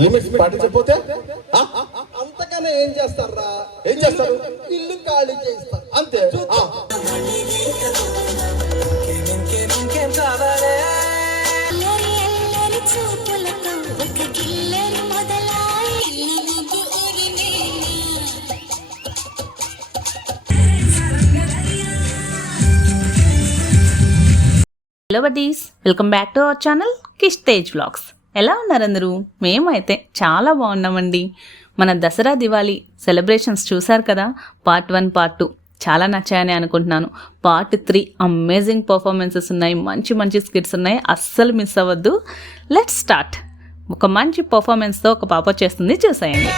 Limits పాటించకపోతే అంతకన్నా ఏం చేస్తారా? ఏం చేస్తారు? ఇల్లు ఖాళీ చేస్తారు అంతే. Hello buddies, welcome back to our channel Kish Tej vlogs. ఎలా ఉన్నారు అందరూ? మేమైతే చాలా బాగున్నామండి. మన దసరా దివాళీ సెలబ్రేషన్స్ చూసారు కదా. పార్ట్ 1 పార్ట్ 2 చాలా నచ్చాయని అనుకుంటున్నాను. పార్ట్ 3 అమేజింగ్ పర్ఫార్మెన్సెస్ ఉన్నాయి, మంచి మంచి స్కిట్స్ ఉన్నాయి, అస్సలు మిస్ అవ్వద్దు. Let's start. ఒక మంచి పర్ఫార్మెన్స్తో ఒక పాప చేస్తుంది, చూసేయండి.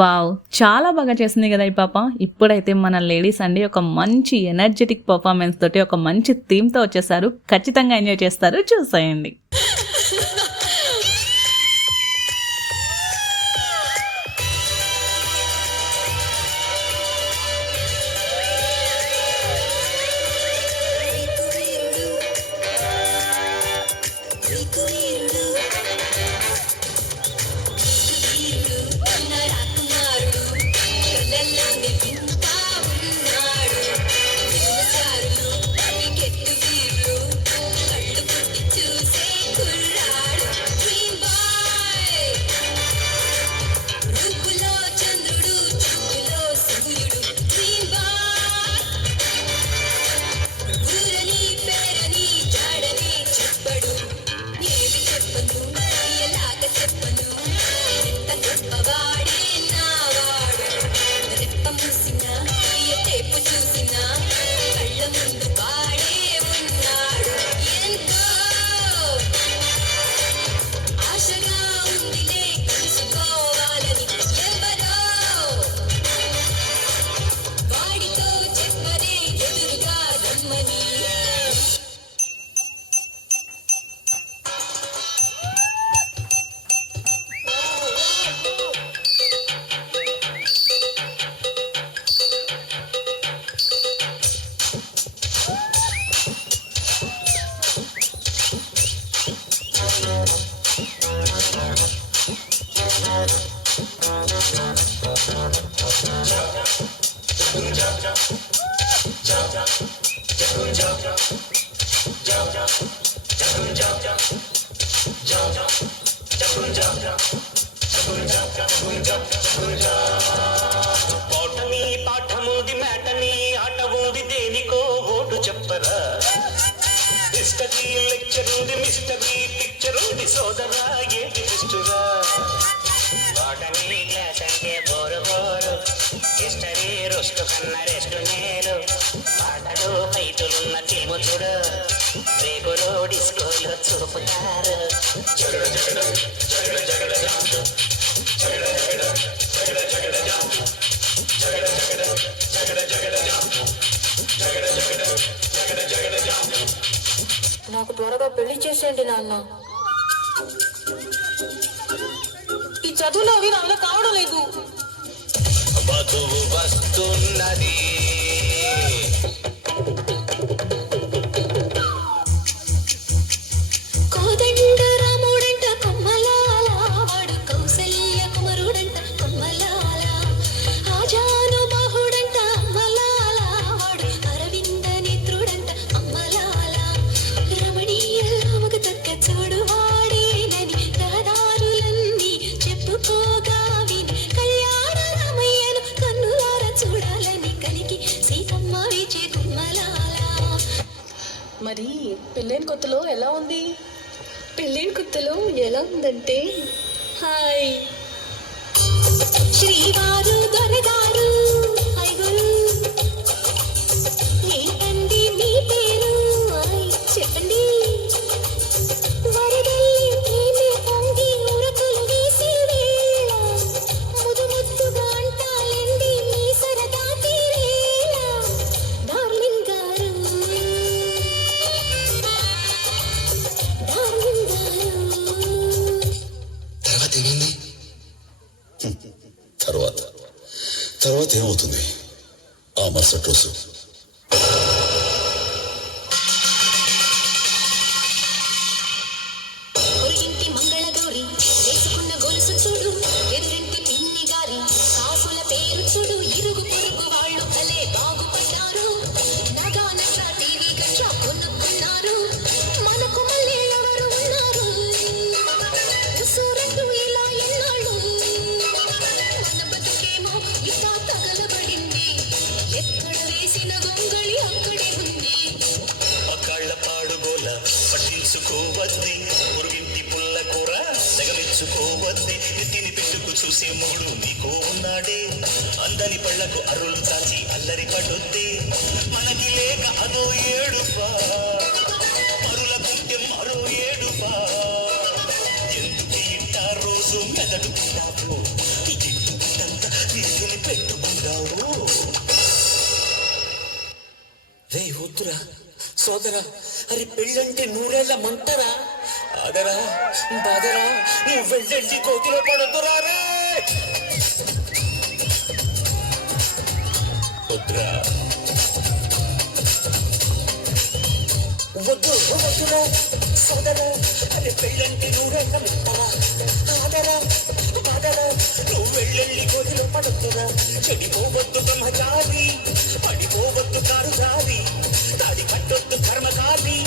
వావ్, చాలా బాగా చేసింది కదా ఈ పాప. ఇప్పుడైతే మన లేడీస్ అండి ఒక మంచి ఎనర్జెటిక్ పర్ఫార్మెన్స్ తోటి ఒక మంచి థీమ్తో వచ్చేసారు. ఖచ్చితంగా ఎంజాయ్ చేస్తారు, చూసేయండి. పాటని పాఠముది మేటని ఆట ఉంది దేనికో ఓటు చెప్పరా. హిస్టరీ లెక్చర్ ఉంది మిస్టరీ పిక్చర్ ఉంది సోదరా ఏంటి మిస్టురా. పాటని క్లాస్ అంటే బోరు బోరు, హిస్టరీ రోస్ట్ కన్నా రెస్ట్ నేరు. పాటలు ఫైటులున్న టీము చూడు, రేగులు డిస్కోలో చూపుతారు. నాకు త్వరగా పెళ్లి చేసేయండి నాన్న. చదువులో అవి నా వల్ల కావడం లేదు. వధువు వస్తున్నది. కోదండ రాముడంట కొమ్మలాల, వాడు కౌసల్య కుమారుడంట కొమ్మలాల. ఆజాను బాహుడంట అమ్మలాల, వాడు అరవింద నేత్రుడంట అమ్మలాల. రమణీయ రామకు తక్క చూడు వాడేనని రహదారులన్నీ చెప్పుకోగా విని కళ్యాణ రామయ్యను కన్నులార చూడాలని కలిగి సీతమ్మ వేచే కొమ్మలాల. మరి పెళ్ళైన కొత్తలో ఎలా ఉంది? పెళ్ళైన కొత్తలో ఎలా ఉందంటే హాయ్ శ్రీవారు దొరగారు అయ్యో ఏంటండి మీ పేరు చెప్పండి. వరదల్లి ప్రేమే పొంగి ఉరకలు వేసే వేళ ముదు ముద్దుగా అంటాలండి మీ సరదా తీరేళ డార్లింగ్ గారు డార్లింగ్ గారు. తర్వాత ఏమైంది? తర్వాత ఏమవుతుంది? ఆ మరుసటి రోజు పొరుగింటి మంగళగౌరి వేసుకున్న గొలుసు చూడు, ఎదురింటి పిన్ని గారి కాసుల పేరు చూడు. ఇరుగు పొరుగు వాళ్ళు భలే బాగుపడ్డారు, నగా నగ టీవీ గట్రా కొనుక్కున్నారు. మనకు మళ్ళీ ఎవరు ఉన్నారు? ఉసూరంటూ ఇలా ఎన్నాళ్ళు మన బతుకేమో ఇలా తగలబడింది. ఎక్కడ వేసిన గొంగళి అక్కడే ఉంది. పకాళ్ళ పాడుగోల పట్టించుకోవద్ది, పొరుగింటి పుల్ల కూర తెగమించుకోవద్ది. ఎత్తిని పెట్టుకు చూసే మూడు నీకు ఉన్నాడే, అందని పళ్లకు అరులు చాచి అల్లరి పడుద్ది. మనకి లేక అదో ఏడుపా, మరుల కుంటే మరో ఏడుపా. ఎందుకు ఇంట రోజు మెదడుకున్నావు, ఇదంతా వీధిని పెట్టుకున్నావు. రే వద్దురా సోదరా, అరే పెళ్ళంటే నూరేళ్ళ మంటరా. ఆదరా బాదరా, నువ్వు వెళ్ళండి కోతిలో పడదురా రే. వద్దురా వద్దురా సోదరా, అరే పెళ్ళంటే నూరేళ్ళ మంటరా. ఆదరా బాదరా, నువ్వు వెళ్ళండి కోతిలో పడదురా. చెడిపోవద్దు బ్రహ్మచారి, పడిపోవద్దు కారు జారి. తాడి కట్టొద్దు కర్మకాలి,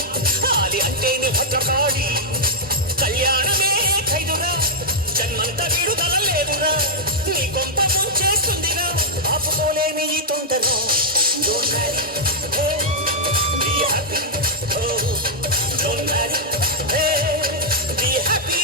ఆలి అంటేనే భద్రకాళి. కళ్యాణమే ఖైదురా, జన్మంతా విడుదల లేదురా. నీ కొంప చేస్తుందిరా, ఆపుకోలేని ఈ తొందర. Don't marry, hey, be happy. Oh, don't marry, hey, be happy.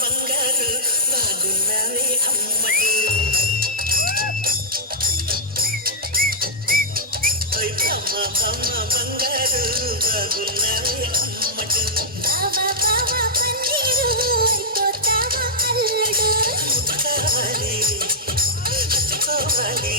బంగారు బాగున్న అమ్మ బంగారు బాగున్నావే అమ్మడు బావా బావా పన్నీరు అయిపోతావా అల్లుడు కావాలి హత్తుకోవాలి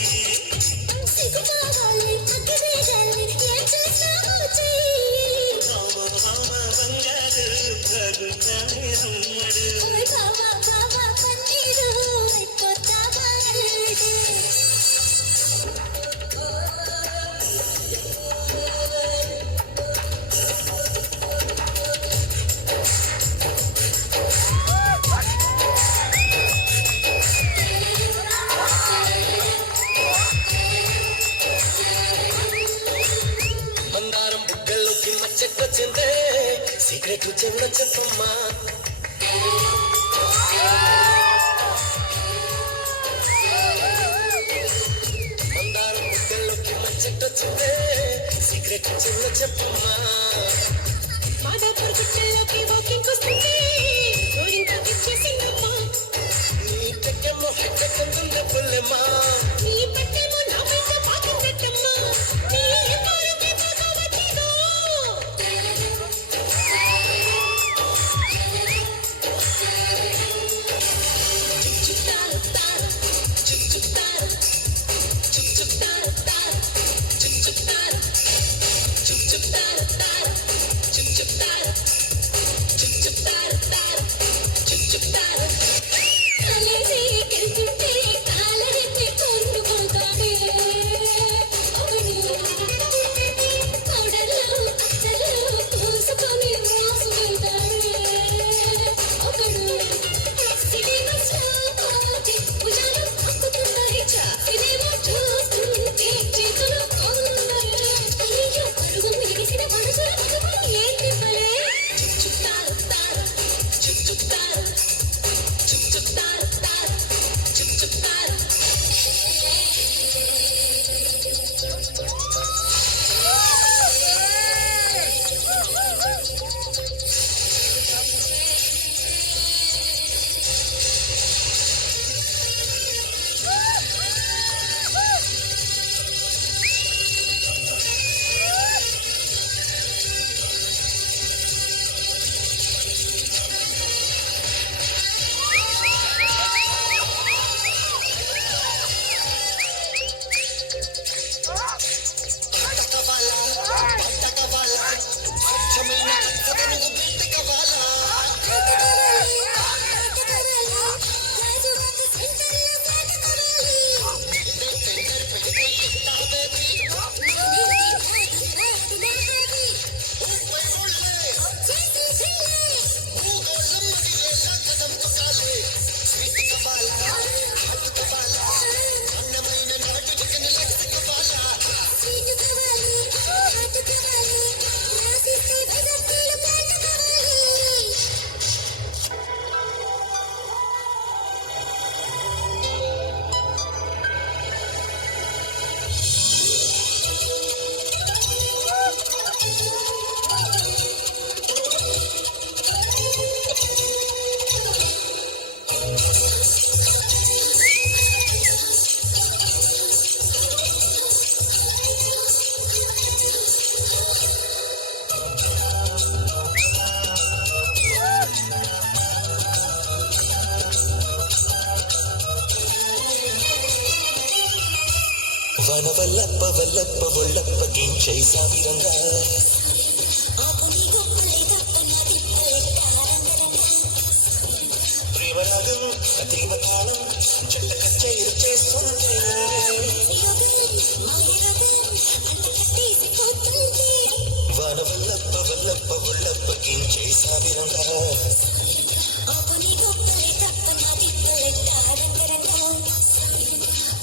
సిగ్గుపోవాలి అగ్గివేయాలి ఏం చేస్తావో చెయ్యి అమ్మ బంగారు బాగున్నావే అమ్మడు ఓయ్ బావా బావా పన్నీరు అయిపోతావా అల్లుడు మందారం బుగ్గల్లోకి మచ్చెట్టొచ్చిందే సీక్రెట్ చెవుల చెప్పమ్మా మందారం బుగ్గల్లోకి మచ్చెట్టొచ్చిందే సీక్రెట్ చెవుల చెప్పమ్మా మాదాపూర్ గుట్టల్లోకి వాకింగ్ వస్తుంది రోడింగ్ తెచ్చేసిందమ్మా నీ చెక్కెమ్మో హెక్కెక్కందుందే పుల్లెమ్మా నీ పట్టేమో నా పైన పాకిందట్టమ్మా నీ పారుకే బాగా వచ్చిదో చుట్టారు తారు చుట్టారు చుట్టారు తారు చుట్టారు చుట్టారు తారు చుట్టారు చుట్టారు తారు చుట్టారు కలేసి కెళ్తుంటే కాలరెత్తి కొండుకుంటాడే అవును పౌడర్లు అచ్చలు పూసుకొని రాసు వెళ్తాడే ఒకడు సినిమా స్టార్ట్ భుజాలు హక్కుతున్నాయి సినిమా చూస్తుంటే చేతులు అవుతున్నాయి అయ్యో పరుగు మిగిసిన మనసుల పగపడి ఏం తిప్పలే చుట్టారు తారు చుట్టారు చుట్టారు తారు చుట్టారు వన వల్లప్ప వల్లప్ప ఒళ్ళప్ప గించై సామిరంగా ప్రేమరాగం అతీవ కాలం జంట కచ్చైరు చేస్తుంటే వన వల్లప్ప వల్లప్ప ఒళ్ళప్ప గించై సామిరంగా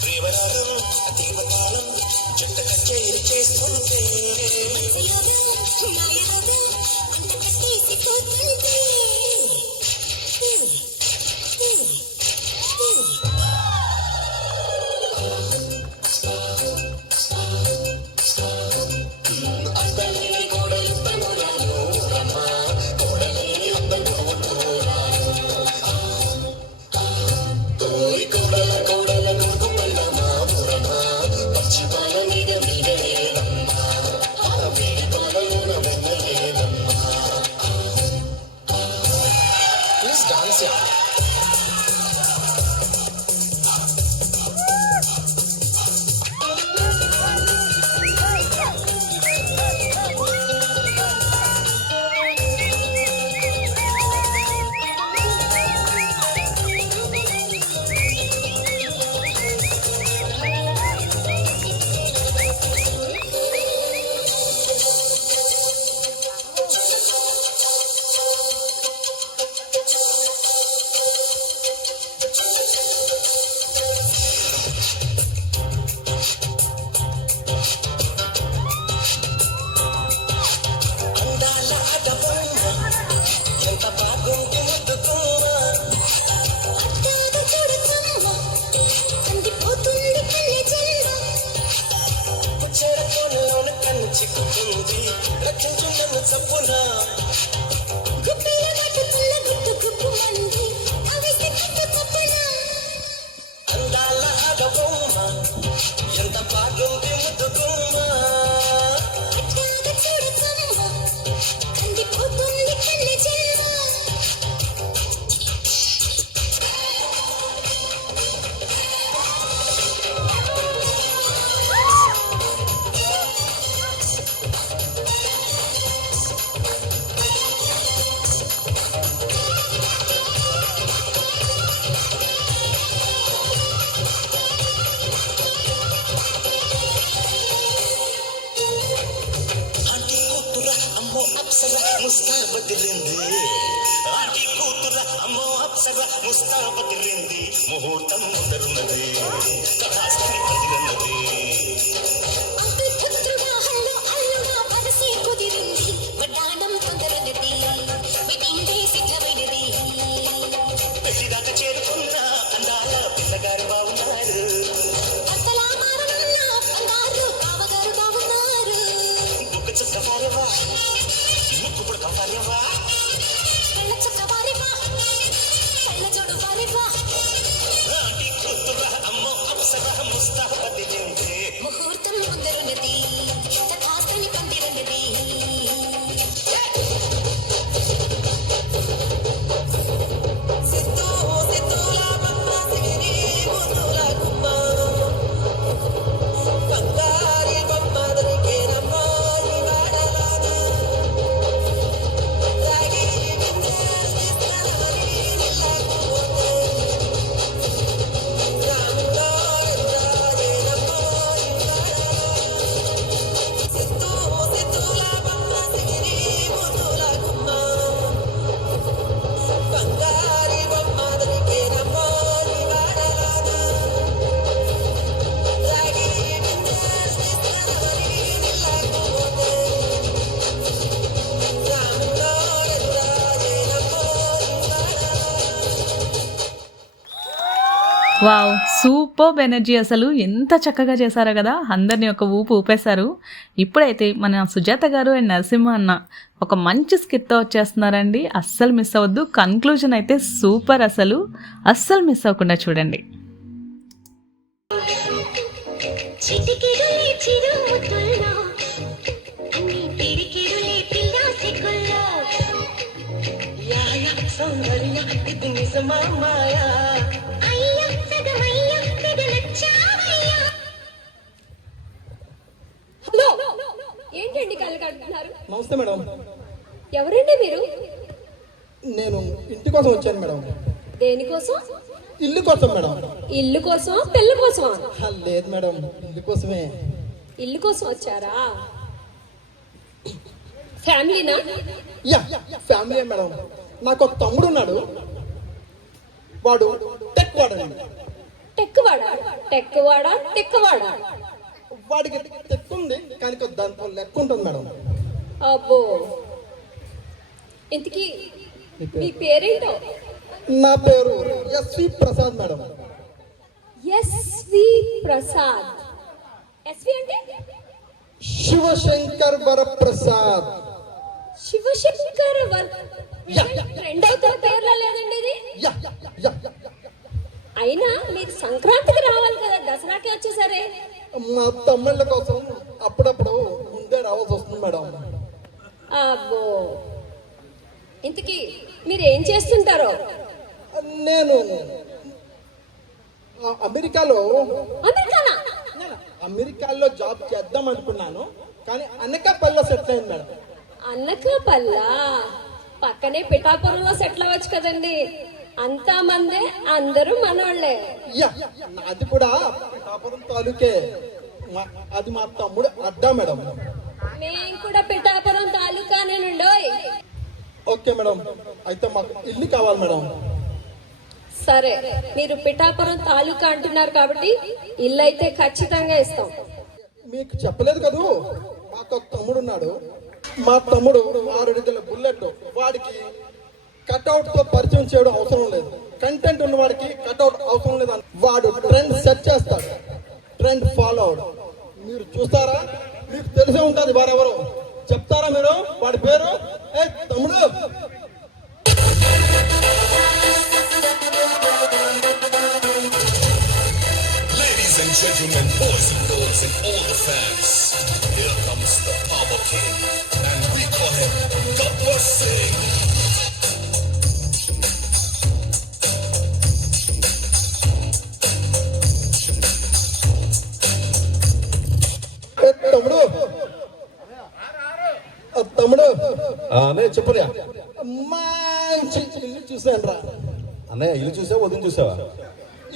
ప్రేమరాగం అతీవ కాలం జంట కచ్చైరు చేస్తుంటే ముహూర్తం ముందరున్నది తథాస్తు పదిరన్నది అంతుచుత్తుగా హల్లో అల్లుగా మనసే కుదిరింది వడ్డాణం తొందరగది వెడ్డింగ్ సిద్ధమైనది పెళ్లిదాకా చేరుకున్న అందాల పిల్లగారు బాగున్నారు అంతలా మారనున్న బంగారు బావగారు బాగున్నారు బుక్క చుక్క మారేవా ముక్కు పుడక మారేవా కళ్ళ చక్క వారివా కళ్ళ జోడు వారివా నాటి కూతుర అమ్మో అప్సర ముస్తాబది ఏంటే ముహూర్తం ముందరున్నది తథాస్తని పందిరన్నది వావ్, సూపర్బ్ ఎనర్జీ. అసలు ఎంత చక్కగా చేశారో కదా, అందరినీ ఒక ఊపు ఊపేశారు. ఇప్పుడైతే మన సుజాత గారు అండ్ నరసింహ అన్న ఒక మంచి స్కిట్తో వచ్చేస్తున్నారండి. అస్సలు మిస్ అవ్వద్దు. కన్క్లూజన్ అయితే సూపర్. అస్సలు మిస్ అవ్వకుండా చూడండి. చిటికెడులే చిరుముతుల్లో అన్ని పిడికెడులే పిల్లాసికుల్లో సౌందర్య ఇది నిజమా మాయా అయ్యా సగమయ్యా తెగలచ్చావయ్యా. హలో, ఏంటండి కళ్ళు కడుతున్నారు? నమస్తే మేడం. ఎవరండి మీరు? నేను ఇంటి కోసం వచ్చాను మేడం. దేనికోసం? ఇల్లు కోసం మేడం. ఇల్లు కోసం, పిల్ల కోసం? లేదు మేడం, ఇల్లు కోసమే. ఇల్లు కోసం వచ్చారా? ఫ్యామిలీనా? Yeah, family madam. నాకు ఒక తమ్ముడు ఉన్నాడు. వాడు టెక్ వాడండి. టెక్కువాడా? టెక్కువాడా? టెక్కువాడా? వాడికి టెక్ ఉంది కానీ దాంట్లో లెక్క ఉంటుంది మేడం. అబ్బో, ఇంతకీ మీ పేరేంటో? నా పేరు S V Prasad madam. S V Prasad. S V అంటే శివశంకర్ వరప్రసాద్. శివశంకర్ యా. రెండవతో పేర్లో లేదండి ఇది. Yeah, yeah, yeah. అయినా మీరు సంక్రాంతికి రావాలి కదా, దసరాకి వచ్చేసరే. మా తమ్ముళ్ళ కోసం అప్పుడప్పుడు ముందే రావాల్సి వస్తుంది మేడం. అబ్బో, ఇంతకీ మీరు ఏం చేస్తుంటారో? నేను అమెరికాలో అమెరికానా? జాబ్ చేద్దాం అనుకున్నాను, కానీ అనకాపల్లిలో సెటిల్ అయింది మేడం. అనకాపల్లా పక్కనే పిఠాపురంలో సెటిల్ అవ్వచ్చు కదండి. అంతా మందే, అందరూ మనోళ్లే. యా, నాది కూడా పిఠాపురం తాలూకే. అది మా తమ్ముడు అడ్డా మేడం. మేము కూడా పిఠాపురం తాలూకానేనుండోయ్. ఓకే మేడం, అయితే మాకు ఇల్లు కావాలి మేడం. సరే, మీరు పిఠాపురం తాలూకా అంటున్నారు కాబట్టి ఇల్లు అయితే ఖచ్చితంగా ఇస్తాం. మీకు చెప్పలేదు కదూ, మాకు ఒక తమ్ముడు ఉన్నాడు. మా తమ్ముడు 6 అడుగుల బుల్లెట్. వాడికి కట్అవుట్ తో పరిచయం చేయడం అవసరం లేదు. కంటెంట్ ఉన్న వాడికి కట్అవుట్ అవసరం లేదు. వాడు ట్రెండ్ సెట్ చేస్తాడు, ట్రెండ్ ఫాలో అవడం. మీరు చూస్తారా? మీకు తెలిసే ఉంటుంది వారెవరు. చెప్తారా మీరు వాడి పేరు? ఏ తమ్ముడు, Ladies and gentlemen, boys and girls and all the fans, here comes the Power King, and we call him Gabbar Singh. తమ్ముడు, తమ్ముడు అన్నయ్య చెప్పురా. మంచి ఇల్లు చూసాను రా. అన్నయ్య ఇల్లు చూసావా వదిన చూసావా?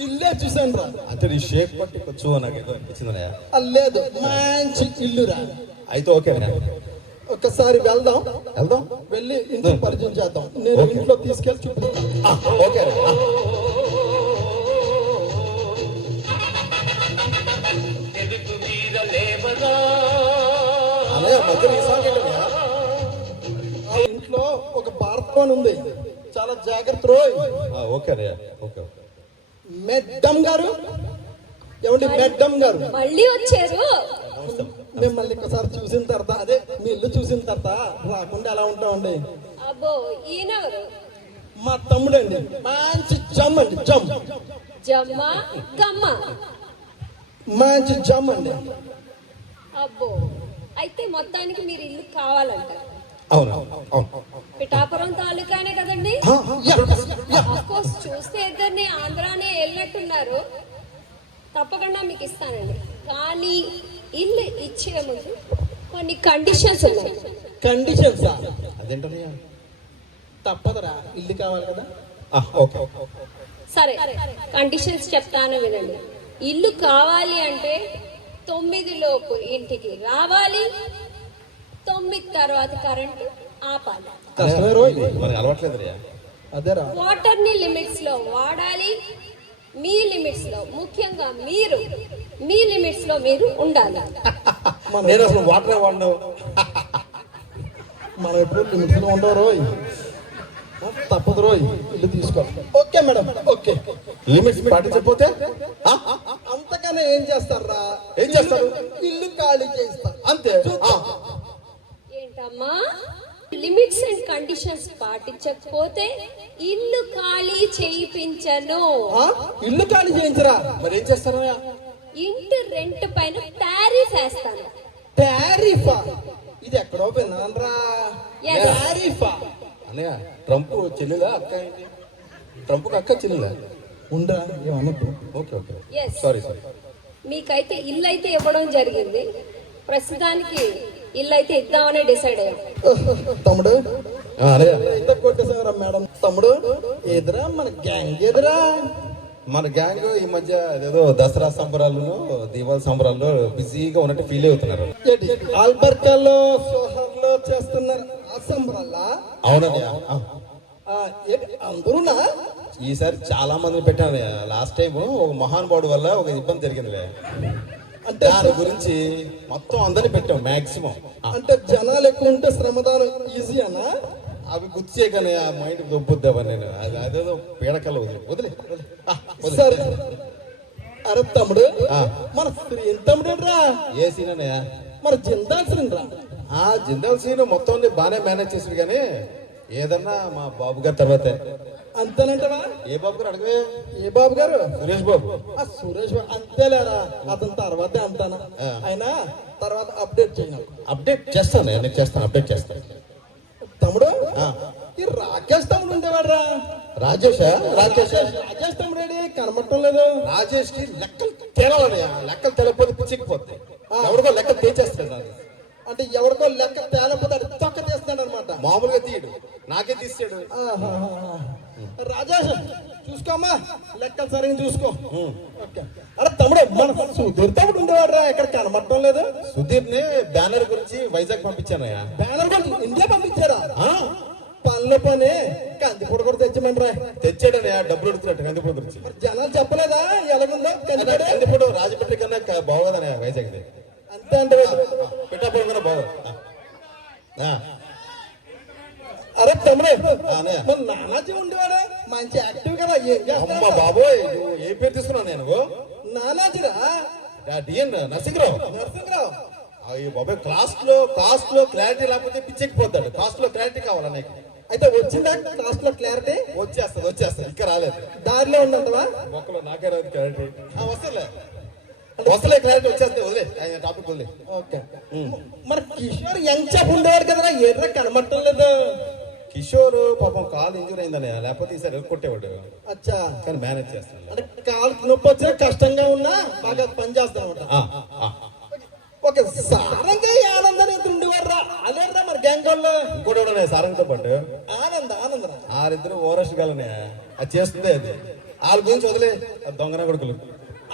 ఇల్లే చూసాను రా. అంటే నీ షేప్ బట్టి కొంచెం నాకు ఏదో అనిపించిందన్నయ్య. లేదు, మంచి ఇల్లు రా. అయితే ఓకే అన్నయ్య, ఒక్కసారి వెళ్దాం. వెళ్దాం. వెళ్ళి ఇంట్లో పరిచయం చేద్దాం. నేను ఇంట్లో తీసుకెళ్ళి చూపిస్తాను. ఓకే అన్నయ్య. మధ్యలో ఈ సాంగ్ ఏంటన్నయ్య? ఆ ఇంట్లో ఒక భారత్ ఉంది, చాలా జాగ్రత్త రోయ్. ఓకే అన్నయ్య, ఓకే ఓకే. మెడ్డమ్ గారు, ఏమండి మెడ్డమ్ గారు, మళ్ళీ వచ్చారు. మిమ్మల్ని ఒకసారి చూసిన తర్వాత, అదే మీ ఇల్లు చూసిన తర్వాత రాకుండా ఎలా ఉంటామండి. అబ్బో ఈయనెవరు? మా తమ్ముడు అండి, మంచి జమ్ అండి, జమ్, జమ్మ గమ్మ. మంచి జమ్ అండి. అబ్బో అయితే మొత్తానికి మీరు ఇల్లు కావాలంటారు. అవును అవును. పిఠాపురం తాలూకానే కదండి? Yeah, yeah. కోర్స్ చూస్తే ఇద్దరిని ఆంధ్రానే వెళ్ళినట్టున్నారు. తప్పకుండా మీకు ఇస్తానండి, కానీ ఇల్లు ఇచ్చే ముందు కొన్ని కండిషన్స్ ఉన్నాయి. కండిషన్సా? అదేంటన్నయ్య? తప్పదురా, ఇల్లు కావాలి కదా. Okay okay. సరే కండిషన్స్ చెప్తాను వినండి. ఇల్లు కావాలి అంటే 9 లోపు ఇంటికి రావాలి, 9 తర్వాత కరెంటు ఆపాలి. కష్టమే రోయ్. మనకి అలవాట్లేదు అన్నయ్య. అదేరా. వాటర్ ని లిమిట్స్ లో వాడాలి, మీ లిమిట్స్ లో, ముఖ్యంగా మీరు మీ లిమిట్స్ లో మీరు ఉండాలి. నేను అసలు వాటర్ వాడినావు. మనం ఎప్పుడు లిమిట్స్ లో ఉండవు రోయ్. తప్పదు రోయ్, ఇల్లు తీసుకోవాలి. Okay madam, okay. లిమిట్స్ పాటించకపోతే అంతకన్నా ఏం చేస్తారా? ఏం చేస్తారు? ఇల్లు ఖాళీ చేస్తారు అంతే. ఏంటమ్మా, లిమిట్స్ అండ్ కండిషన్స్ పాటించకపోతే ఇల్లు ఖాళీ చేయించను. ఇల్లు ఖాళీ చేయించరా? మరి ఏం చేస్తారు? ఇంటి రెంట్ పైన టారిఫ్ వేస్తాను. టారిఫా? ఇది ఎక్కడో విన్నానరా. Yes. టారిఫా? అన్నయ్య, ట్రంప్ చెల్లెలా అక్క ఏంటి? ట్రంప్ అక్క చెల్లెలా? ఉండరా, ఏమన్నట్టు. Okay okay. Yes. Sorry sorry. మీకైతే ఇల్లు అయితే ఇవ్వడం జరిగింది. ప్రస్తుతానికి ఇల్లు అయితే ఇద్దామనే డిసైడ్ అయ్యాం. తమ్ముడు అన్నయ్య, అయితే కొట్టేసావరా మేడం. తమ్ముడు ఎదురా, మన గ్యాంగ్ ఎదురా. మన గ్యాంగ్ ఈ మధ్య ఏదో దసరా సంబరాలను దీపావళి సంబరాల్లో బిజీగా ఉన్నట్టు ఫీల్ అవుతున్నారు. ఏంటి ఆల్బర్కాలో సోహర్లో చేస్తున్నారు ఆ సంబరాలా? అవునన్నయ్య. ఏంటి అందరూనా? ఈసారి చాలా మందిని పెట్టాను. లాస్ట్ టైం ఒక మహానుభావుడు వల్ల ఒక ఇబ్బంది జరిగింది. అంటే దాని గురించి మొత్తం అందరిని పెట్టాం మాక్సిమం. అంటే జనాలు ఎక్కువ ఉంటే శ్రమదానం ఈజీ అనా? అవి గుర్తు చేయగానే ఆ మైండ్ దొబ్బుద్దామని నేను అదేదో పీడకల్లో వదిలే. సరే. అరే తమ్ముడు, మన స్త్రీ తమ్ముడు రా. ఏ సీన్ అన్నయ్య? మన జిందాల్సిన రా. జిందాల్ సీన్ మొత్తం బాగానే మేనేజ్ చేసాడు, కానీ ఏదన్నా మా బాబు గారి తర్వాతే. అంతేనంటవా? ఏ బాబు గారు అడగవే? ఏ బాబు గారు? సురేష్ బాబు. సురేష్ బాబు అంతేలేరా, అతని తర్వాతే అంటానా. అయినా తర్వాత అప్డేట్ చేయాలి. అప్డేట్ చేస్తాను, నేను చేస్తాను, అప్డేట్ చేస్తాను. తమ్ముడు, ఈ రాకేష్ తమ్ముడు ఉండేవాడు రా. రాజేష్ తమ్ముడు కనబడటం లేదు. రాజేష్ కి లెక్కలు తేలాలన్నయ్య. లెక్కలు తెలకపోతే పిచ్చికిపోతాయి. ఎవరికో లెక్కలు తెచ్చేస్తాడు. అంటే ఎవరికో లెక్క తేలపోతే అది తొక్క తీస్తాడు అనమాట. మామూలుగా తీయడు, నాకే తీసాడు. రాజేష్ చూసుకోమ్మా, లెక్కలు సరిగ్గా చూసుకో. ఓకే. అరే తమ్ముడు, మన సుధీర్ తమ్ముడు ఉండేవాడు రా, ఇక్కడ కనబడటం లేదు. సుధీర్ ని బ్యానర్ గురించి వైజాగ్ పంపించానయ్యా. బ్యానర్ కూడా ఇండియా పంపించారా? పనుల పని కందిపొడి కూడా తెచ్చమని రా. తెచ్చాడనయ్యా, డబ్బులు అడుగుతున్నట్టు కందిపూడి గురించి. జనాలు చెప్పలేదా ఎలాగుందో కందిపొడి? కందిపూడి రాజమండ్రి కన్నా బాగోదనయ్య వైజాగ్. అంతే అంటే పిఠాపురం కన్నా బాగోదు. అరే తమ్ముడు, అన్నయ్య. మన నానాజీ ఉండేవాడా, మంచి యాక్టివ్ కదా. ఏం అమ్మ చేస్తా? బాబోయ్, నువ్వు ఏ పేరు తీసుకున్నావు? నేను నానాజీరా, డిఎన్ నరసింహరావు. నరసింహరావు. అయ్యో బాబాయ్, క్లాస్ లో క్లారిటీ లేకపోతే పిచ్చెక్కిపోతాడు. క్లాస్ లో క్లారిటీ కావాలా నీకు? అయితే వచ్చిందా క్లాస్ లో క్లారిటీ? వచ్చేస్తుంది. ఇంకా రాలేదు. దారిలో ఉండంటవా? మొక్కలో నాకే రాదు క్లారిటీ. వస్తలే క్లారిటీ వచ్చేస్తే వదిలే, ఆయన టాపిక్ వదిలే. ఓకే. మరి కిషోర్ యంగ్ చాప్ ఉండేవాడు కదరా, ఎర్ర కనబడటం లేదు. కిషోర్ పాపం కాలు ఇంజూర్ అయిందనే, లేకపోతే ఈసారి కొట్టేవాడు. అచ్చా, కానీ మేనేజ్ చేస్తాను. అంటే కాలు నొప్పి వచ్చినా కష్టంగా ఉన్నా బాగా పని చేస్తానమాట. ఓకే. సారంగా ఆనందాన్ని ఇద్దరు ఉండేవారు రా, అదేరా మరి గ్యాంగ్ వాళ్ళు. ఇంకోటి సారంగతో పాటు ఆనందరా ఆరిద్దరు ఓరస్ గలనే, అది చేస్తుంది. అది వాళ్ళ గురించి వదిలే, దొంగన కొడుకులు.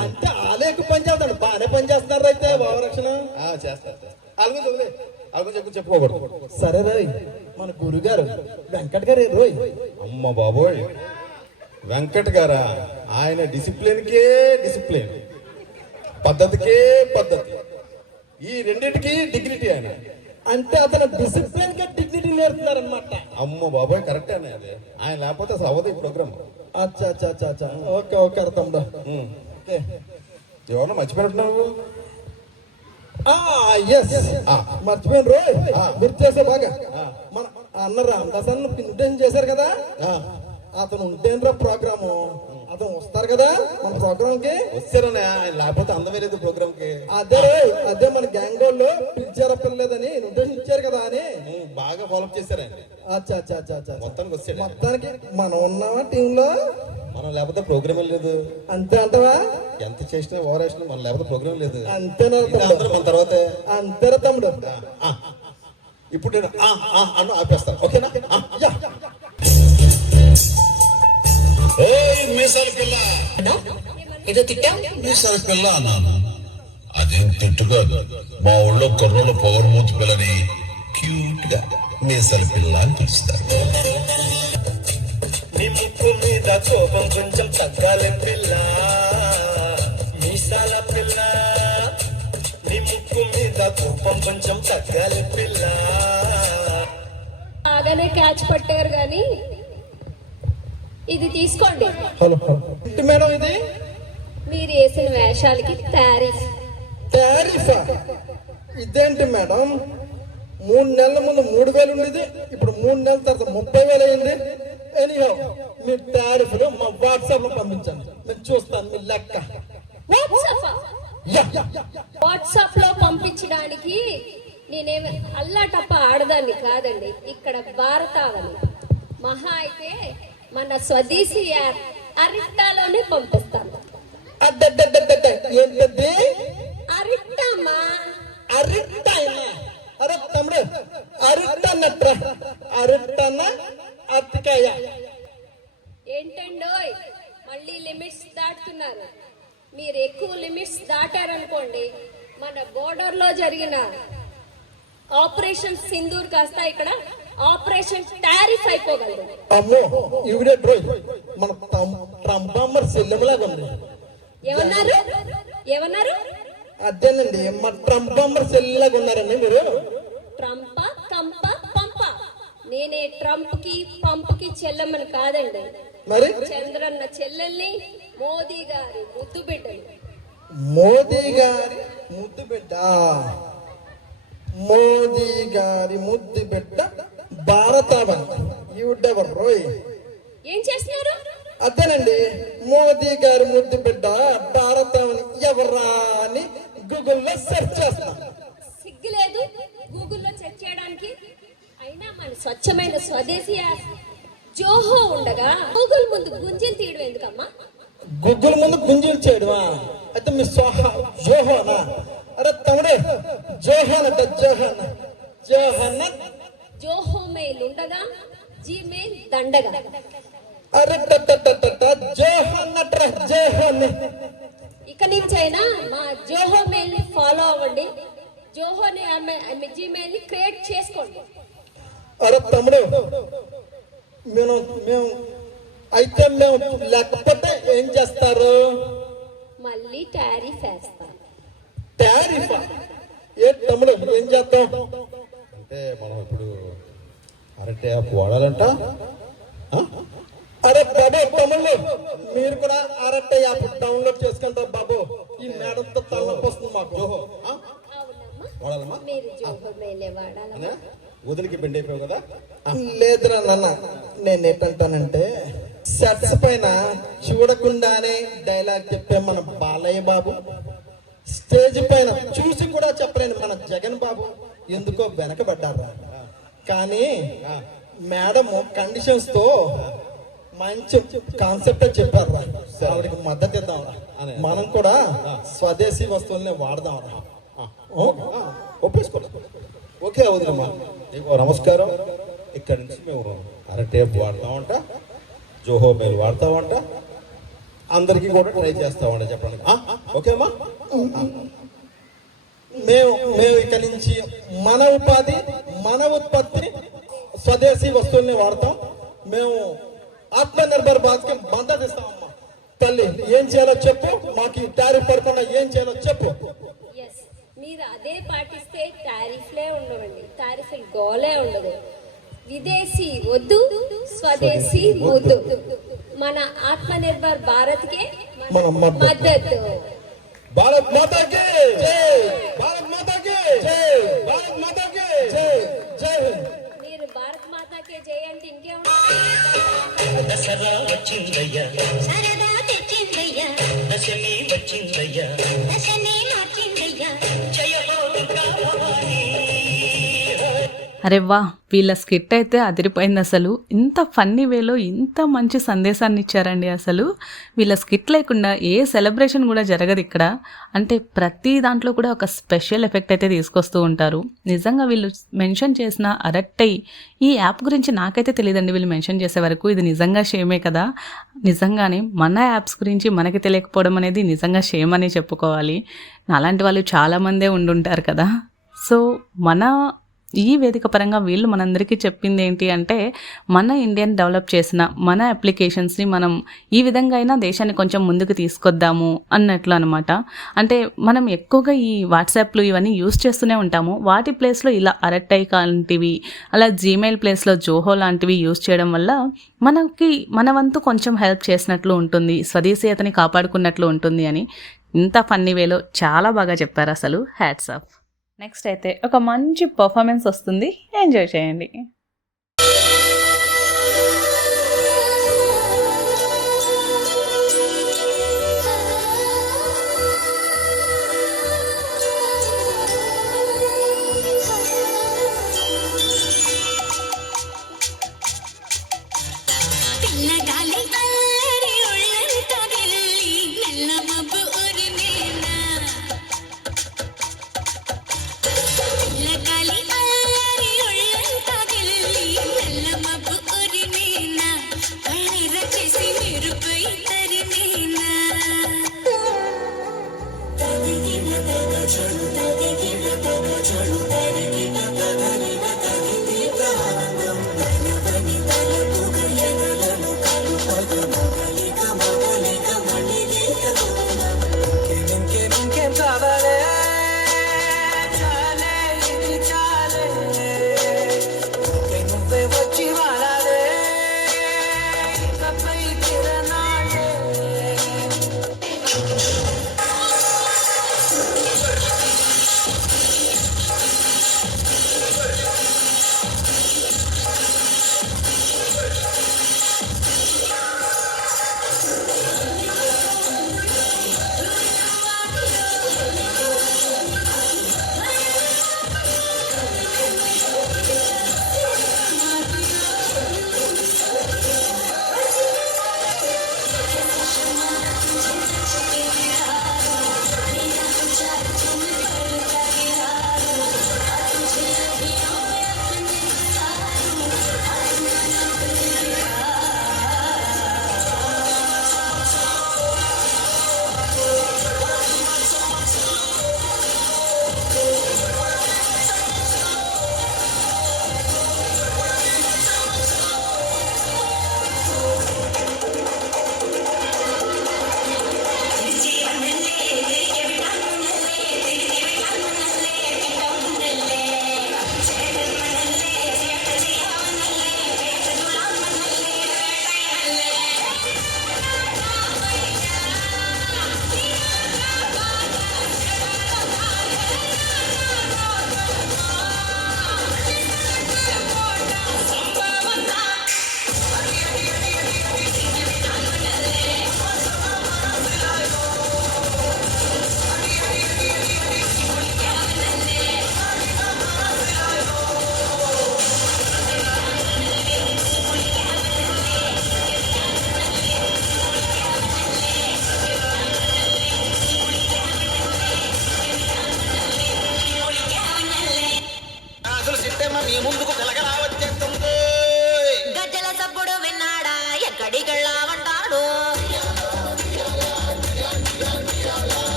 అంటే ఆలే ఎక్కువ పని చేస్తాడు, బాగానే పని చేస్తున్నారు అయితే భావరక్షణ చేస్తారు. వాళ్ళ గురించి వదిలే, వాళ్ళ గురించి ఎక్కువ చెప్పుకోకూడదు. సరే రోయ్, మన గురుగారు వెంకట్ గారు రోయ్. అమ్మ బాబోయ్, వెంకట్ గారా, ఆయన డిసిప్లిన్కే డిసిప్లిన్, పద్ధతికే పద్ధతి, ఈ రెండింటికి డిగ్నిటీ. ఆయన అంటే అతను డిసిప్లిన్ గా డిగ్నిటీ నేర్పుతున్నారు అనమాట. అమ్మో బాబాయ్ కరెక్టే అనే అది. ఆయన లేకపోతే అసలు అవ్వదు ఈ ప్రోగ్రామ్. అచ్చా అచ్చా అచ్చా అచ్చా ఓకే ఓకే తమ్ముడు. ఓకే ఎవరన్నా మర్చిపోయినట్టున్నావు. ఎస్ మర్చిపోయాను రోయ్, గుర్తు చేసా బాగా. మన అన్న రామదాస్ అన్న ఉద్దేశం చేశారు కదా, అతను ఉంటేనరా ప్రోగ్రాము, అతను వస్తారు కదా మన ప్రోగ్రామ్ కి. వచ్చారనే ఆయన లేకపోతే అందమే లేదు ప్రోగ్రామ్ కి. అదే అదే మన గ్యాంగ్ వాళ్ళు పిలిచారా పిల్లలేదని ఉద్దేశించారు కదా అని బాగా ఫాలోఅప్ చేశారు ఆయన. అచ్చా అచ్చా అచ్చా అచ్చా మొత్తానికి వచ్చాడు. మొత్తానికి మనం ఉన్నావా టీమ్ లో? మనం లేకపోతే ప్రోగ్రామ్ లేదు. అంతే అంటవా? ఎంత చేసినా ఓవర్ వేసినా మనం లేకపోతే ప్రోగ్రామ్ లేదు. అంతేనా అందరూ మన తర్వాత. అంతేనా తమ్ముడు? ఇప్పుడు నేను అన్ను ఆపేస్తాను. ఓకేనా? మీసాల పిల్ల ఏదో తిట్టా మీసాల పిల్ల అన్నాను. అదేం తిట్టుగా, మా ఊళ్ళో కుర్రోళ్ళు పొగరమూతి పిల్లని క్యూట్ గా మీసాల పిల్ల అని పిలుస్తారు. నీ ముక్కు మీద కోపం కొంచెం తగ్గాలి పిల్ల, మీసాల పిల్ల. నీ ముక్కు మీద కోపం కొంచెం తగ్గాలి పిల్ల. బాగానే క్యాచ్ పట్టారు కానీ ఇది తీసుకోండి. హలో ఏంటి మేడం ఇది? మీరు వేసిన వేషాలకి టారిఫ్. టారిఫా? ఇదేంటి మేడం, 3 నెలల ముందు 3,000 ఉండేది, ఇప్పుడు 3 నెలల తర్వాత 30,000 అయింది. ఎనీహౌ మీ టారిఫ్లు మా వాట్సాప్ లో పంపించండి, నేను చూస్తాను మీ లెక్క. వాట్సాప్ లో పంపించడానికి నేనేమి అల్లాటప్ప ఆడదాన్ని కాదండి. ఇక్కడ భారతావని మహా అయితే మన స్వదేశీ యాప్ అరిట్టాలోనే పంపిస్తాను. ఏంటది? అరిట్టమ్మా. అరిట్టాయనా? అరే తమ్ముడు, అరిట్టన్నట్ర అరిట్టన్న అరటికాయ ఏంటండోయ్ మళ్ళీ లిమిట్స్ దాటుతున్నారు. మీరు ఎక్కువ లిమిట్స్ దాటారనుకోండి, మన బోర్డర్ లో జరిగిన ఆపరేషన్ సింధూర్ కాస్త ఇక్కడ ఆపరేషన్ టారిఫ్ అయిపోగలదు. అమ్మో ఇవిడే డ్రోయ్, మన ట్రంప్ సెల్లెంలాగా ఉంది. ఏమన్నారు ఏమన్నారు? అదేనండి, మా ట్రంప్ సెల్లెలాగా ఉన్నారండి మీరు. ట్రంప కంప పంప. నేనే ట్రంప్ కి పంప్ కి చెల్లెమ్మని కాదండి, మరి చంద్రన్న చెల్లెల్ని, మోదీ గారి ముద్దు బిడ్డలు. మోదీ గారి ముద్దు బిడ్డ, మోదీ గారి ముద్దు బిడ్డ భారతావని. ఈవిడెవరు రోయ్? ఏం చేస్తున్నారు? అదేనండి, మోదీ గారి ముద్దు బిడ్డ భారతావని ఎవరా అని గూగుల్లో సెర్చ్ చేస్తాను. సిగ్గులేదు గూగుల్లో సెర్చ్ చేయడానికి? అయినా మన స్వచ్ఛమైన స్వదేశీ యాప్ జోహో ఉండగా గూగుల్ ముందు గుంజలు తీయడం ఎందుకమ్మా? గూగుల్ ముందు గుంజలు చేయడమా? అయితే మీ జోహోనా? అరే తమ్ముడే, జోహాన్ జోహాన్ జోహాన్ జోహో మెయిల్ ఉండగా జీమెయిల్ దండగా. అరే జోహాన్ జోహాన్. ఇక నుంచైనా మా జోహో మెయిల్ ని ఫాలో అవ్వండి. జోహోని జీమెయిల్ ని క్రియేట్ చేసుకోండి. అరే తమ్ముడు, మేము అయితే మేము లేకపోతే ఏం చేస్తారు? మళ్ళీ టారిఫ్ వేస్తాం. టారిఫ్? ఏ తమ్ముడు ఏం చేద్దాం? అంటే మనం ఇప్పుడు అరటి యాప్ వాడాలంట. అరే బాబు తమ్ముళ్ళు, మీరు కూడా అరటి యాప్ డౌన్లోడ్ చేసుకుంటారు బాబు. ఈ మేడంతో తలనొప్పి వస్తుంది మాకు. అవునమ్మా, వాడాలమ్మా? మీరు జోహో మెయిలే వాడాలమ్మా. వదిలికి బెండ్ అయిపోయావు కదా. లేదురా నాన్న, నేను ఏంటంటానంటే సెట్స్ పైన చూడకుండానే డైలాగ్ చెప్పే మన బాలయ్య బాబు, స్టేజ్ పైన చూసి కూడా చెప్పలేని మన జగన్ బాబు ఎందుకో వెనకబడ్డారా. కానీ మేడం కండిషన్స్ తో మంచి కాన్సెప్ట్ చెప్పారు. ఆవిడకి మద్దతు ఇద్దాం, మనం కూడా స్వదేశీ వస్తువుల్ని వాడదాం. ఒప్పేసుకోండి. ఓకే వదిలేమ్మా, నీకు నమస్కారం. ఇక్కడ నుంచి మేము అరటి యాప్ వాడతామంట, జోహో మెయిల్ వాడతామంట, అందరికీ కూడా ట్రై చేస్తామంట. చెప్పండి. ఓకే అమ్మా? మేము ఇక నుంచి మన ఉపాధి, మన ఉత్పత్తిని, స్వదేశీ వస్తువుల్ని వాడతాం. మేము ఆత్మనిర్భర్ భారత్కి మద్దతు ఇస్తామమ్మా. తల్లి ఏం చేయాలో చెప్పు, మాకు ఈ టారిఫ్ పడకుండా ఏం చేయాలో చెప్పు. మీరు అదే పాటిస్తే టారిఫ్లే ఉండవండి. అసలు గోలే ఉండదు. విదేశీ వద్దు, స్వదేశీ వద్దు. మన ఆత్మనిర్భర్ భారత్కే మన మద్దతు. భారత్ మాతాకి జై, భారత్ మాతాకి జై, భారత్ మాతాకి జై, జై హింద్. మీరు భారత్ మాతాకే జై అంటే ఇంకేముంటుంది? దసరా వచ్చిందయ్యా, సరదా తెచ్చిందయ్యా, దశమి వచ్చిందయ్యా, దశనే మార్చిందయ్యా. జయ హో దుర్గా భవానీ. అరే వా, వీళ్ళ స్కిట్ అయితే అదిరిపోయింది అసలు. ఇంత ఫన్నీ వేలో ఇంత మంచి సందేశాన్ని ఇచ్చారండి. అసలు వీళ్ళ స్కిట్ లేకుండా ఏ సెలబ్రేషన్ కూడా జరగదు ఇక్కడ. అంటే ప్రతి దాంట్లో కూడా ఒక స్పెషల్ ఎఫెక్ట్ అయితే తీసుకొస్తూ ఉంటారు. నిజంగా వీళ్ళు మెన్షన్ చేసిన అరట్టై ఈ యాప్ గురించి నాకైతే తెలియదండి. వీళ్ళు మెన్షన్ చేసే వరకు ఇది నిజంగా షేమే కదా. నిజంగానే మన యాప్స్ గురించి మనకి తెలియకపోవడం అనేది నిజంగా షేమ్ అనే చెప్పుకోవాలి. అలాంటి వాళ్ళు చాలామందే ఉండుంటారు కదా. సో మన ఈ వేదిక పరంగా వీళ్ళు మనందరికీ చెప్పింది ఏంటి అంటే, మన ఇండియన్ డెవలప్ చేసిన మన అప్లికేషన్స్ని మనం ఈ విధంగా అయినా దేశాన్ని కొంచెం ముందుకు తీసుకొద్దాము అన్నట్లు అనమాట. అంటే మనం ఎక్కువగా ఈ వాట్సాప్లు ఇవన్నీ యూస్ చేస్తూనే ఉంటాము. వాటి ప్లేస్లో ఇలా అరట్టై లాంటివి, అలా జీమెయిల్ ప్లేస్లో జోహో లాంటివి యూస్ చేయడం వల్ల మనకి మన వంతు కొంచెం హెల్ప్ చేసినట్లు ఉంటుంది, స్వదేశీయతని కాపాడుకున్నట్లు ఉంటుంది అని ఇంత ఫన్నీ వేలో చాలా బాగా చెప్పారు అసలు. Hats off. నెక్స్ట్ అయితే ఒక మంచి పర్ఫార్మెన్స్ వస్తుంది, ఎంజాయ్ చేయండి. పిల్లగాలి అల్లరి ఒళ్ళంతా వెళ్ళి నల్ల మబ్బు ఉరిమేనా. పిల్లగాలి అల్లరి ఒళ్ళంతా వెళ్ళి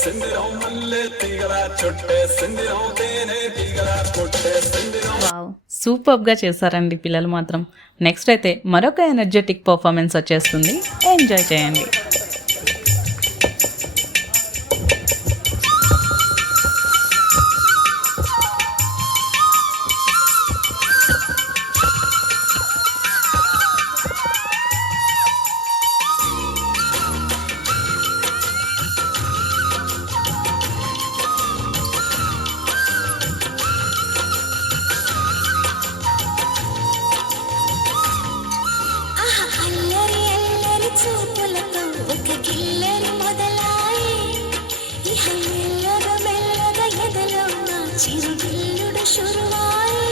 సిందిరం మల్లె తీగల చుట్టే సిందిరం తేనె తీగల కొట్టే సిందిరం. వావ్, సూపర్గా చేశారండి పిల్లలు మాత్రం. నెక్స్ట్ అయితే మరొక ఎనర్జెటిక్ పర్ఫార్మెన్స్ వచ్చేస్తుంది, ఎంజాయ్ చేయండి. ఆహా అల్లరి అల్లరి చూపులతో ఒక కిల్లరి మొదలాయి ఇహ మెల్లగా మెల్లగా ఎదలో నా చిరుగిల్లుడు షురువాయి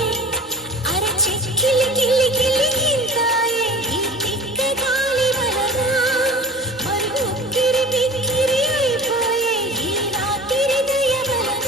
అరే చిక్కిలి గిల్లి గిల్లి గింతాయి ఈ తిక్క గాలి వలన మరి ఉక్కిరి బిక్కిరి అయిపోయే ఈ రాత్రి దయ వలన.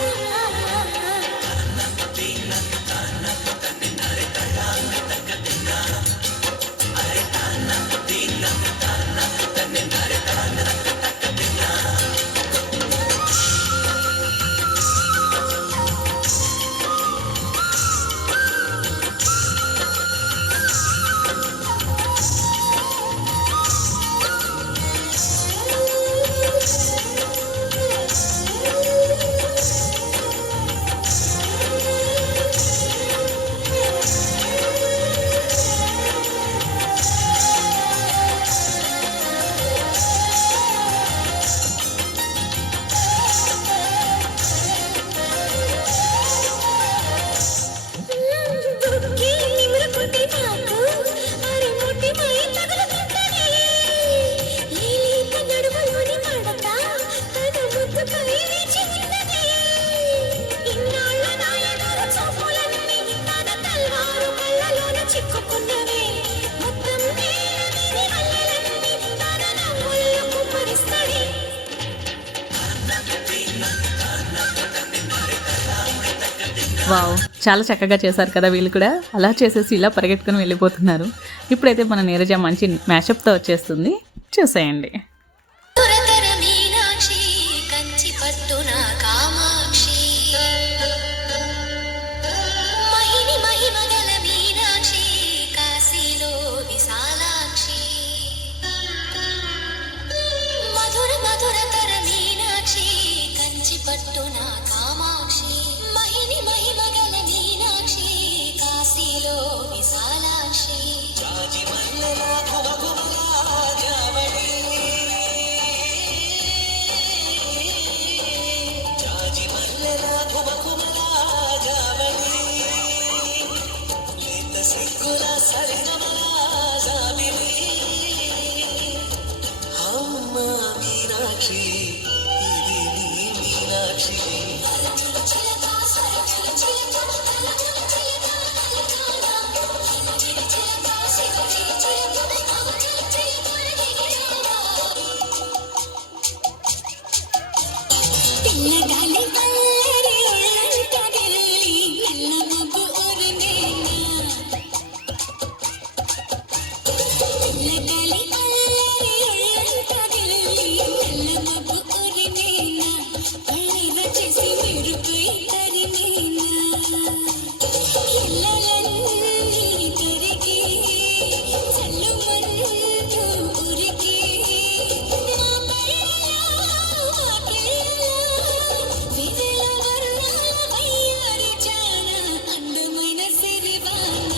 దుక్కి నిమురుకుంటే నాకు అరే ముట్టి మై తగులుకుంటది లేలేత నడుములోని మడత తన ముద్దుపై వేచి ఉన్నది ఇన్నాళ్ళ నాయనరు చూపులన్నీ తన తల్వారు కళ్ళలోన చిక్కుకున్నవే మొత్తం నేరని వల్లలన్నీ తన నవ్వుల్లో కుమ్మరిస్తది. వావ్, చాలా చక్కగా చేశారు కదా వీళ్ళు కూడా. అలా చేసేసి ఇలా పరిగెట్టుకుని వెళ్ళిపోతున్నారు. ఇప్పుడైతే మన నీరజ మంచి మ్యాషప్తో వచ్చేస్తుంది, చూసేయండి. తురతర మీనాక్షి కంచి పట్టున కామాక్షి మహిని మహిమగల మీనాక్షి కాశీలో విశాలాక్షి మధుర మధురతర మీనాక్షి కంచి పట్టున కామాక్షి మహిని మహిమగల మీనాక్షి కాశీలో విశాలాక్షి. జాజి మల్లెల గుమగుమల జావళి జాజి మల్లెల గుమగుమల జావళి లేత సిగ్గుల సరిగమల జాబిలి అమ్మ మీనాక్షి ఇది నీ మీనాక్షి. పిల్లగాలి అల్లరి ఒళ్ళంటదిల్లి నల్ల మబ్బు ఊరినేనా పిల్లగాలి అల్లరి ఒళ్ళంటదిల్లి నల్ల మబ్బు ఊరినేనా పళ్ళెర చేసి మెరుపై తరినేనా ఇళ్ళలన్నీ తిరిగి చల్లుమంటూ ఉరికి మా పళ్ళలో వాకిళ్ళలో విధుల వర్ణాల వయ్యారి జాన అందమైన సిరివాన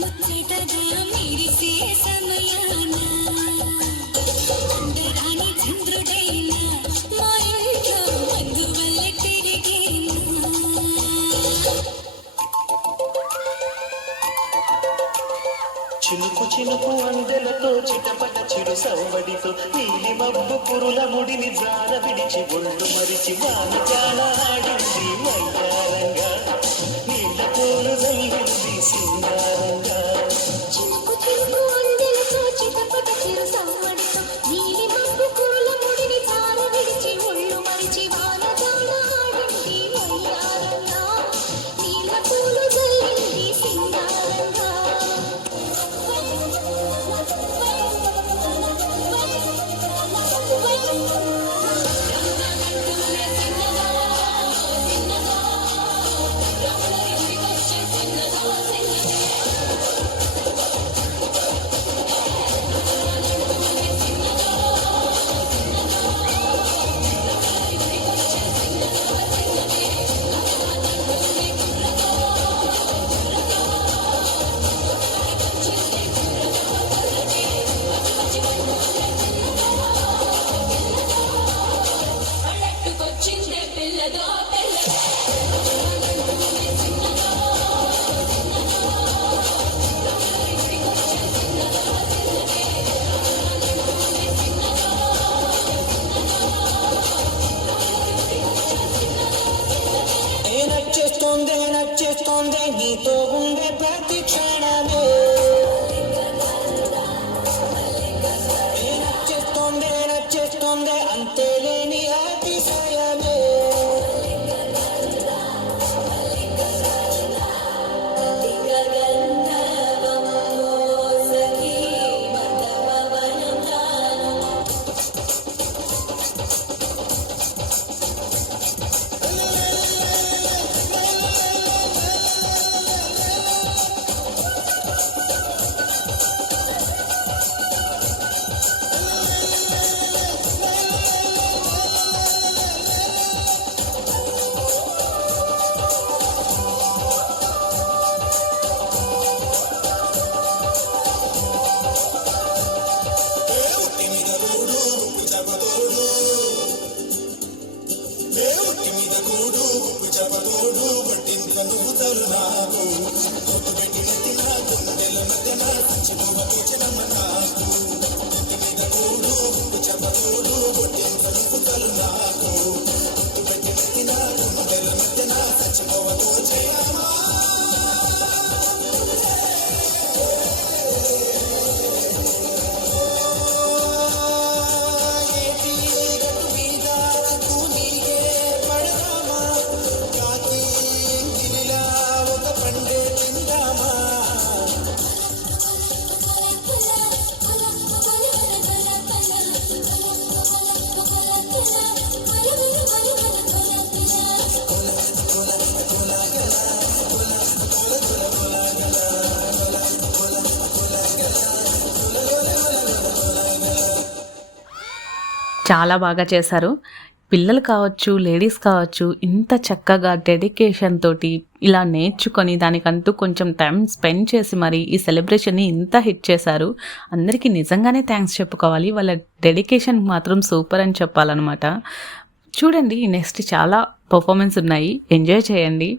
ముచ్చటగా మెరిసే సమయాన అందరాని చంద్రుడైనా మా ఇంట్లో బంధువల్ల తిరిగేనా. చినుకు చినుకు అందెలతో చిటపట చిరు సవ్వడితో నీలి మబ్బు పురుల ముడిని జార విడిచి ఒళ్ళు మరిచి వాన జాన ఆడింది వయ్యారంగా నీళ్ళ పూలు జల్లింది సింగారంగా. చినుకు చినుకు అందెలతో చిటపట చిరు సవ్వడితో నీలి మబ్బు కురుల ముడిని జార విడిచి ఒళ్ళు మరిచి వాన జాన ఆడింది వయ్యారంగా నీళ్ళ పూలు జల్లింది సింగారంగా. నీతో ఉండే ప్రతి క్షణమే నచ్చేస్తోందే అంతేలేని అతిశయమే చాలా బాగా చేశారు. పిల్లలు కావచ్చు, లేడీస్ కావచ్చు, ఇంత చక్కగా డెడికేషన్ తోటి ఇలా నేర్చుకొని దానికంటూ కొంచెం టైం స్పెండ్ చేసి మరి ఈ సెలబ్రేషన్ని ఇంత హిట్ చేశారు. అందరికీ నిజంగానే థ్యాంక్స్ చెప్పుకోవాలి. వాళ్ళ డెడికేషన్ మాత్రం సూపర్ అని చెప్పాలన్నమాట. చూడండి, నెక్స్ట్ చాలా పర్ఫార్మెన్స్ ఉన్నాయి, ఎంజాయ్ చేయండి.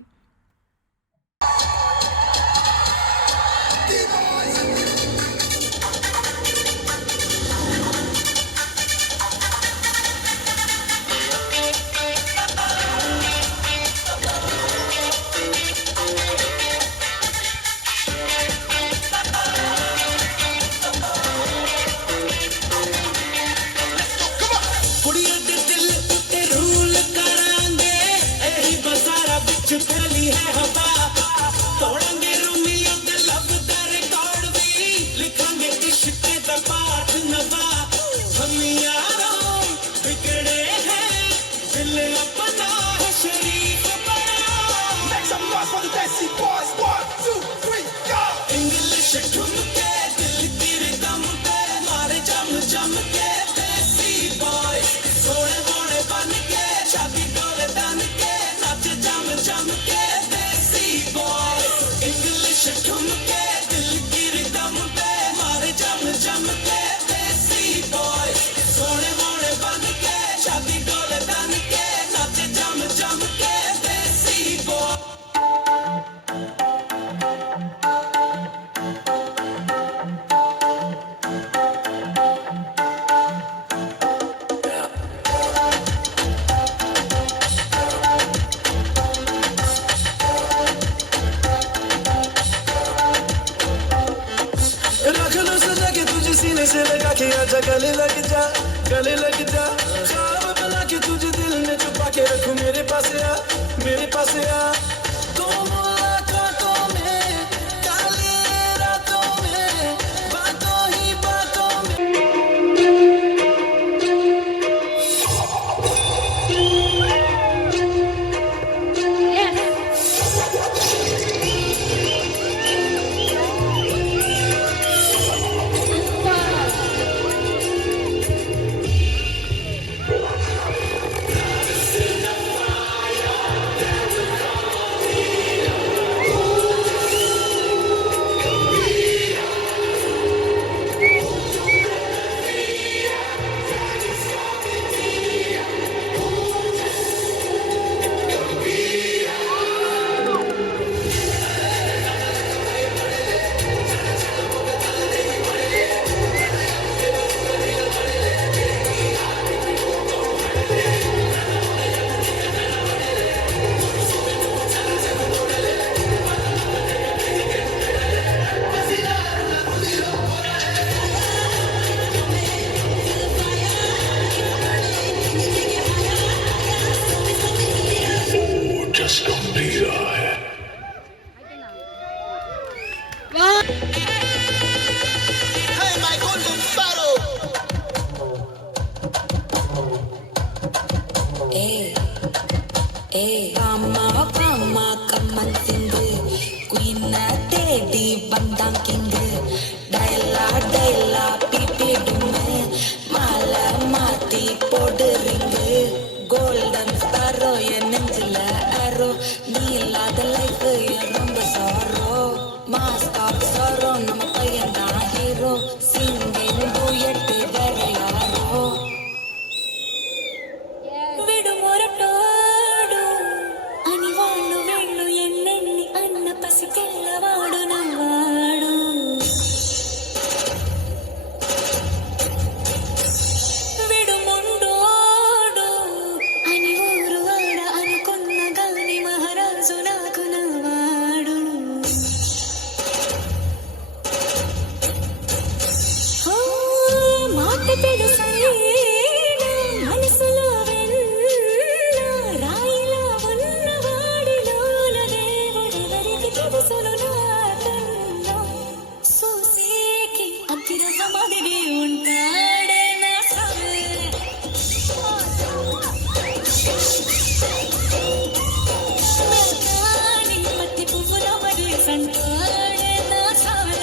गले लग जा ख्वाब बना के तुझे दिल में छुपा के रखूं मेरे पास आ तो मुलाकातों में काली रातों में बातों ही बातों में Hey, my golden sparrow. Pama kamantingu Queen tedi bandang kingu Daila pipi dume Mala mati poderingu Golden sparrow en nengila arrow Nila the life en rumba sorrow Mask of sorrow namakayanda hero Singing duet vera yaro విడుమొరటోడు అని వాళ్ళు వెళ్ళు ఎన్నెన్ని అన్న పసికెళ్ళవాడు నవ్వాడు విడుముండోడు అని ఊరు వాడ అనుకున్న గాని మహారాజు నాకు నవ్వాడు మాట తెలుసైనా మనసులో రాయిలా ఉన్నవాడిలోన దేవుడెవరికి తెలుసును నాకన్నా సూసేకి అగ్గిరవ్వ మాదిరి ఉంటాడే నా స్వామి కానీ పత్తి పువ్వుల మరి సంటాడే నా స్వామి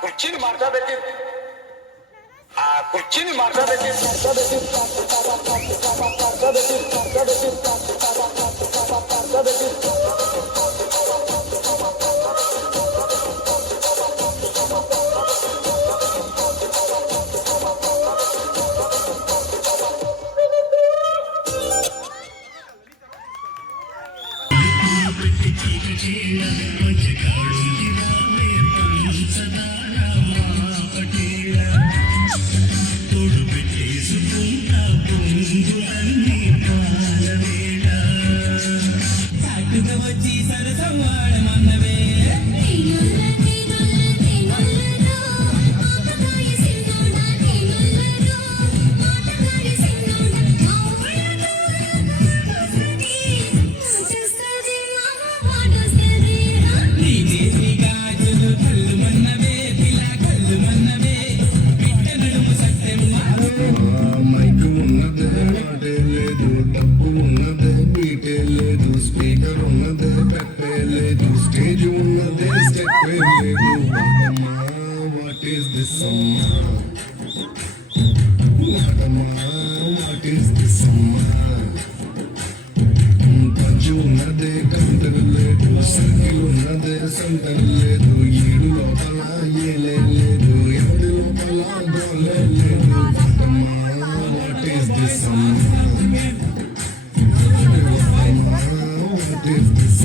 కుర్చీని మార్చబెట్టి మైకు ఉన్నదే మాటే లేదు డబ్బు ఉన్నదే బీటే లేదు స్పీకర్ ఉన్నదే పెట్టే లేదు స్టేజ్ ఉన్నదే స్టెప్ లేదు వాట్ ఈస్ దిస్ అమ్మా వాట్ ఈస్ దిస్ అమ్మా పంచు ఉన్నదే కంటర్ లేదు సర్కిల్ ఉన్నదే సెంటర్ లేదు ఈడు లోపల ఏలే లేదు ఎవడి లోపల గోలే లేదు what is this what is this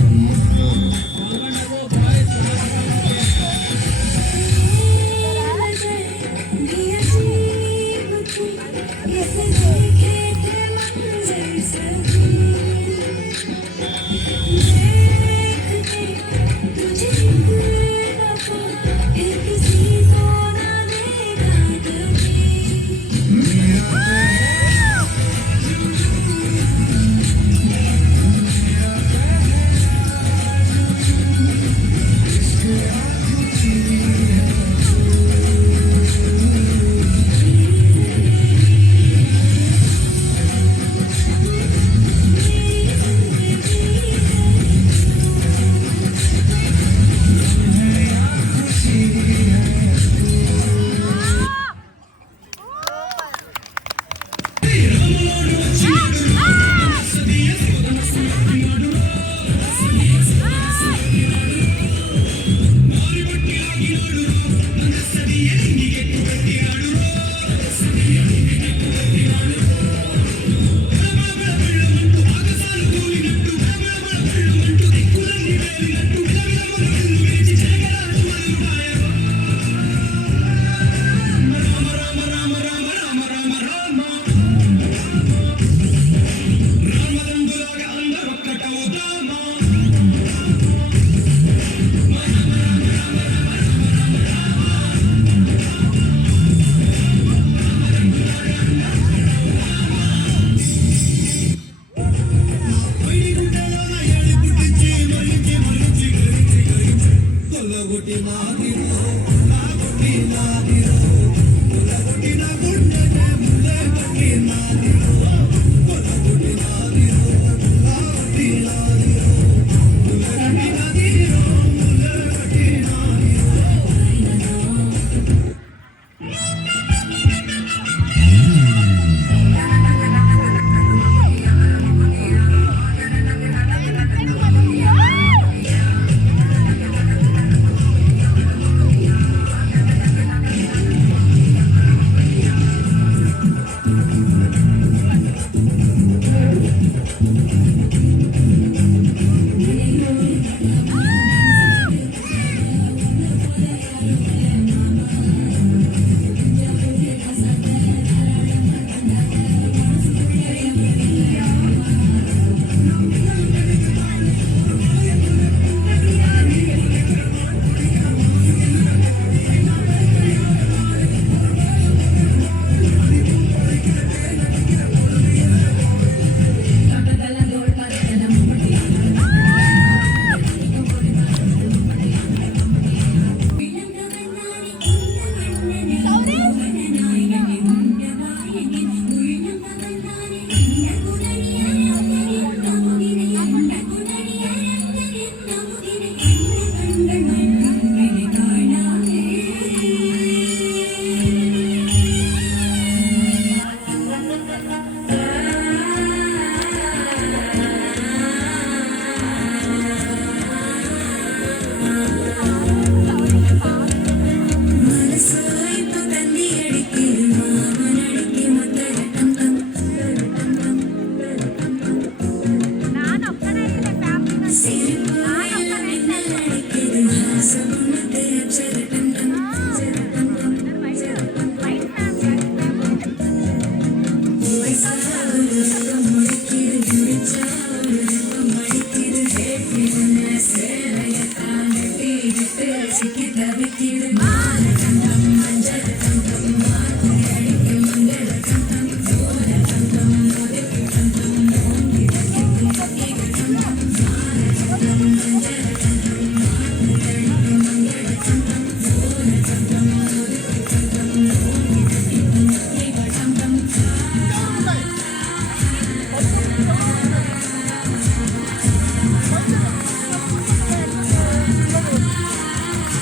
तुझे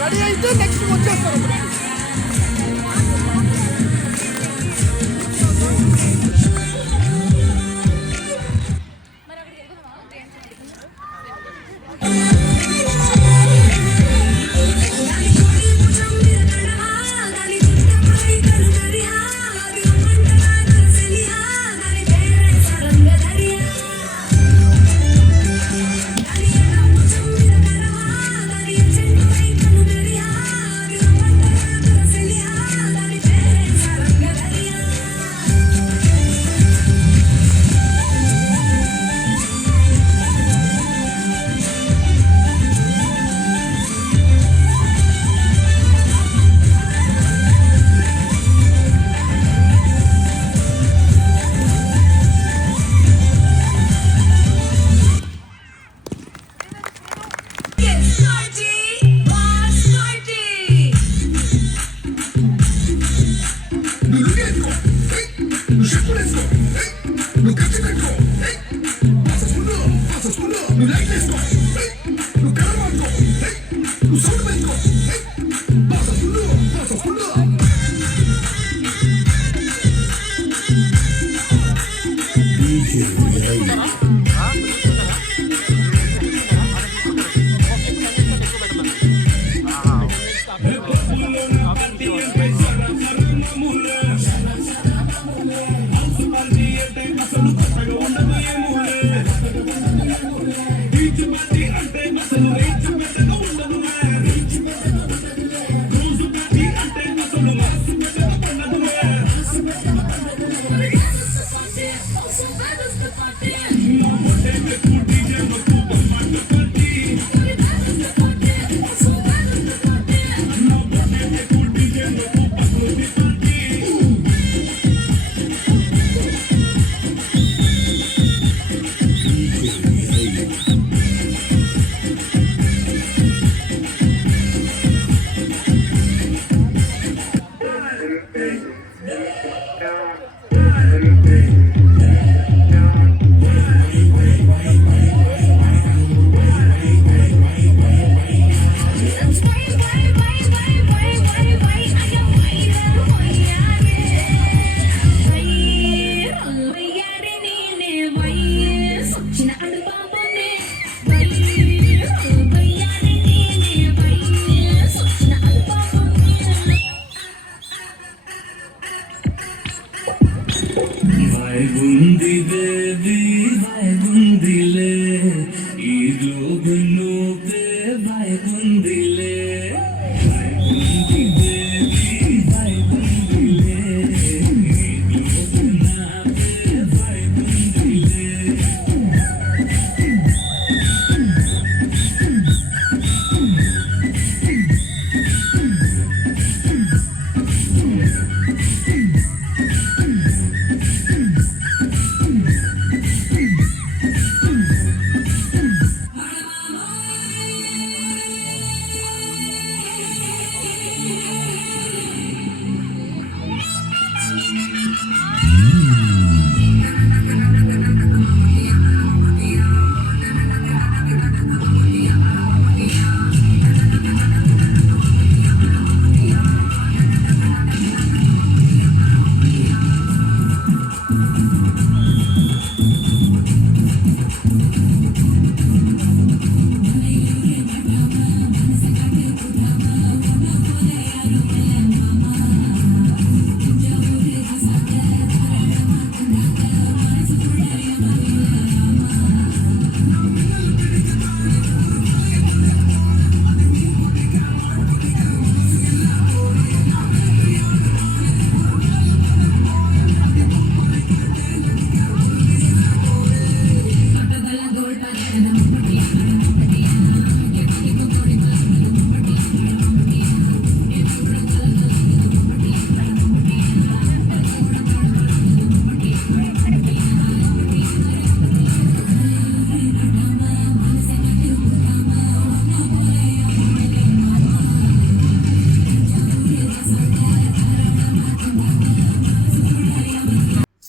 రెడీ అయితే నెక్స్ట్ వచ్చేస్తారు.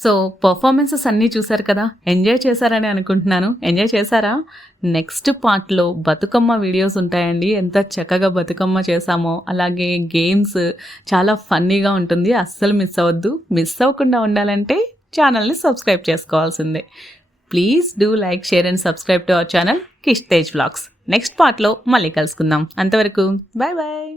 సో పర్ఫార్మెన్సెస్ అన్నీ చూసారు కదా, ఎంజాయ్ చేశారని అనుకుంటున్నాను. ఎంజాయ్ చేశారా? నెక్స్ట్ పార్ట్లో బతుకమ్మ వీడియోస్ ఉంటాయండి. ఎంత చక్కగా బతుకమ్మ చేసామో, అలాగే గేమ్స్ చాలా ఫన్నీగా ఉంటుంది. అస్సలు మిస్ అవ్వద్దు. మిస్ అవ్వకుండా ఉండాలంటే ఛానల్ని సబ్స్క్రైబ్ చేసుకోవాల్సిందే. Please do like, share and subscribe to our channel Kish Tej vlogs. Next పార్ట్లో మళ్ళీ కలుసుకుందాం. అంతవరకు బాయ్ బాయ్.